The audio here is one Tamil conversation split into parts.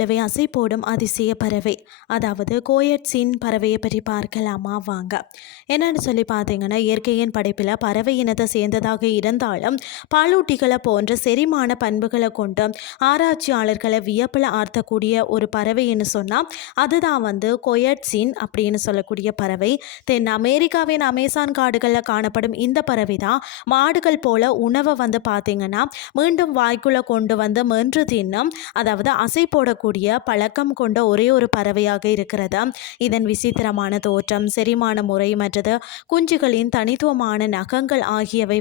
போலவே அசை போடும் அதிசய பறவை, அதாவது கோயட்ஸின் பறவையை பற்றி பார்க்கலாமா வாங்க. என்னன்னு சொல்லி பார்த்தீங்கன்னா, இயற்கையின் படைப்பில் பறவை இனத்தை சேர்ந்ததாக இருந்தாலும் பாலூட்டிகளை போன்ற செரிமான பண்புகளை கொண்டு ஆராய்ச்சியாளர்களை வியப்பில் ஆர்த்தக்கூடிய ஒரு பறவைன்னு சொன்னால் அதுதான் கோயட்ஸின் அப்படின்னு சொல்லக்கூடிய பறவை. தென் அமெரிக்காவின் அமேசான் காடுகளில் காணப்படும் இந்த பறவை தான் மாடுகள் போல உணவை பார்த்தீங்கன்னா மீண்டும் வாய்க்குள்ளே கொண்டு மென்று தின்னும், அதாவது அசை போடக்கூடிய பழக்கம் கொண்ட ஒரே ஒரு பறவையாக இருக்கிறது. இதன் விசித்திரமான தோற்றம், செரிமான முறை மற்றது குஞ்சுகளின் தனித்துவமான நகங்கள் ஆகியவை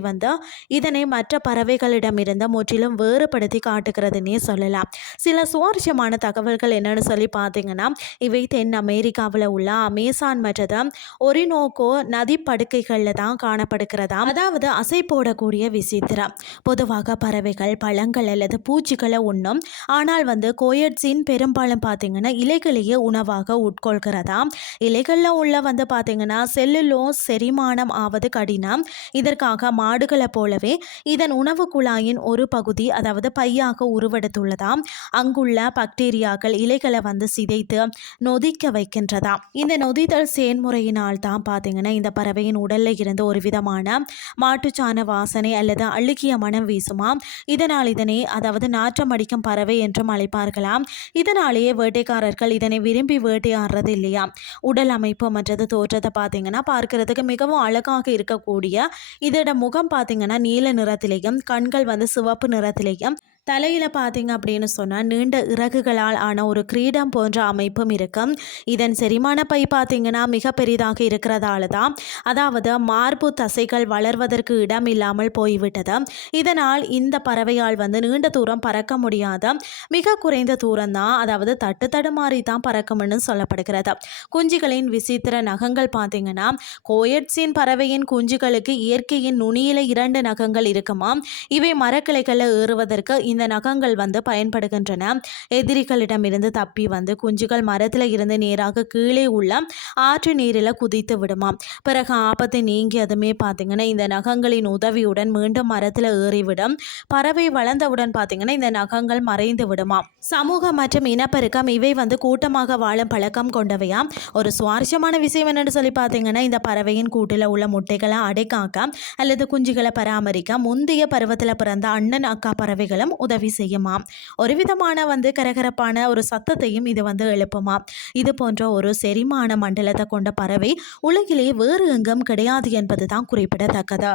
இதனை மற்ற பறவைகளிடமிருந்து முற்றிலும் வேறுபடுத்தி காட்டுகிறதுனே சொல்லலாம். சில சுவாரஸ்யமான தகவல்கள் என்னன்னு சொல்லி பார்த்தீங்கன்னா, இவை தென் அமெரிக்காவில் உள்ள அமேசான் மற்றது ஒரினோக்கோ நதி படுக்கைகளில் தான் காணப்படுகிறதா. அதாவது அசை போடக்கூடிய விசித்திரம். பொதுவாக பறவைகள் பழங்கள் அல்லது பூச்சிகளை உண்ணும். ஆனால் கோயட்ஸின் பெரும்பாலும் பார்த்தீங்கன்னா இலைகளையே உணவாக உட்கொள்கிறதா. இலைகளில் உள்ள பார்த்தீங்கன்னா செல்லுலோஸ் செரிமானம் ஆவது கடினம். இதற்காக மாடுகளை போலவே இதன் உணவு குழாயின் ஒரு பகுதி, அதாவது பையாக உருவெடுத்துள்ளதாம். அங்குள்ள பாக்டீரியாக்கள் இலைகளை சிதைத்து நொதிக்க வைக்கின்றதா. இந்த நொதித்தல் செயல்முறையினால் தான் பார்த்தீங்கன்னா இந்த பறவையின் உடலில் இருந்து ஒரு விதமான மாட்டுச்சாண வாசனை அல்லது அழுகிய மனம் வீசுமா. இதனால் இதனை அதாவது நாற்றம் அடிக்கும் பறவை என்றும் அழைப்பார்களாம். இதனாலேயே வேட்டைக்காரர்கள் இதனை விரும்பி வேட்டையாடுறது இல்லையா. உடல் அமைப்பு மற்றது தோற்றத்தை பார்த்தீங்கன்னா பார்க்கறதுக்கு மிகவும் அழகாக இருக்கக்கூடிய இதோட முகம் பார்த்தீங்கன்னா நீல நிறத்திலேயும், கண்கள் சிவப்பு நிறத்திலேயும், தலையில் பார்த்தீங்க அப்படின்னு சொன்னால் நீண்ட இறகுகளால் ஆன ஒரு கிரீடம் போன்ற அமைப்பும் இருக்கும். இதன் செரிமான பை பார்த்தீங்கன்னா மிக பெரிதாக இருக்கிறதால தான், அதாவது மார்பு தசைகள் வளர்வதற்கு இடம் இல்லாமல் போய்விட்டது. இதனால் இந்த பறவையால் நீண்ட தூரம் பறக்க முடியாத, மிக குறைந்த தூரம் தான், அதாவது தடுமாறி தான் பறக்கும்னு சொல்லப்படுகிறது. குஞ்சுகளின் விசித்திர நகங்கள் பார்த்தீங்கன்னா, கோயட்ஸின் பறவையின் குஞ்சுகளுக்கு இயற்கையின் நுனியில 2 நகங்கள் இருக்குமா. இவை மரக்கிளைகளில் ஏறுவதற்கு இந்த நகங்கள் பயன்படுகின்றன. எதிரிகளிடமிருந்து தப்பி குஞ்சுகள் மரத்தில் இருந்து நேராக கீழே உள்ள ஆற்று நீரில் குதித்து விடுமா. பிறகு ஆபத்து நீங்கியதுமே பார்த்தீங்கன்னா இந்த நகங்களின் உதவியுடன் மீண்டும் மரத்தில் ஏறிவிடும். பறவை வளர்ந்தவுடன் பார்த்தீங்கன்னா இந்த நகங்கள் மறைந்து விடுமா. சமூக மற்றும் இனப்பெருக்கம் இவை கூட்டமாக வாழும் பழக்கம் கொண்டவையாம். ஒரு சுவாரஸ்யமான விஷயம் என்னன்னு சொல்லி பார்த்தீங்கன்னா, இந்த பறவையின் கூட்டில் உள்ள முட்டைகளை அடைக்காக்க அல்லது குஞ்சுகளை பராமரிக்க முந்தைய பருவத்தில் பிறந்த அண்ணன் அக்கா பறவைகளும் உதவி செய்யுமா. ஒரு விதமான கரகரப்பான ஒரு சத்தத்தையும் இது எழுப்புமா. இது போன்ற ஒரு செரிமான மண்டலத்தை கொண்ட பறவை உலகிலே வேறு எங்கும் கிடையாது என்பது தான் குறிப்பிடத்தக்கது.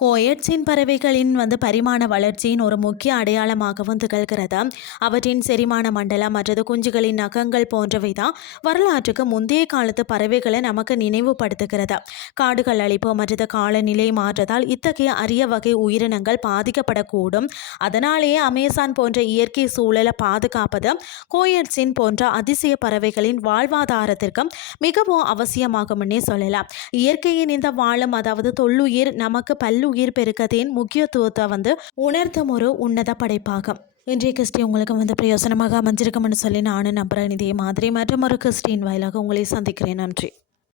கோயட்ஸின் பறவைகளின் பரிமாண வளர்ச்சியின் ஒரு முக்கிய அடையாளமாகவும் திகழ்கிறது. அவற்றின் செரிமான மண்டலம் மற்றது குஞ்சுகளின் நகங்கள் போன்றவை தான் வரலாற்றுக்கு முந்தைய காலத்து பறவைகளை நமக்கு நினைவுபடுத்துகிறது. காடுகள் அழிப்பு மற்றது காலநிலை மாற்றத்தால் இத்தகைய அரிய வகை உயிரினங்கள் பாதிக்கப்படக்கூடும். அதனாலேயே அமேசான் போன்ற இயற்கை சூழலை பாதுகாப்பது கோயட்ஸின் போன்ற அதிசய பறவைகளின் வாழ்வாதாரத்திற்கும் மிகவும் அவசியமாகும்னே சொல்லலாம். இயற்கையின் இந்த வாழும், அதாவது தொல்லுயிர் நமக்கு உயிர் பெருக்கத்தின் முக்கியத்துவத்தை உணர்த்தும் ஒரு உன்னத படைப்பாகும். இன்றைய கிறிஸ்டி உங்களுக்கு பிரயோசனமாக அமைஞ்சிருக்கும்னு சொல்லி நானும் நம்புறேன். இதே மாதிரி மற்றும் ஒரு கிறிஸ்டின் வாயிலாக உங்களை சந்திக்கிறேன். நன்றி.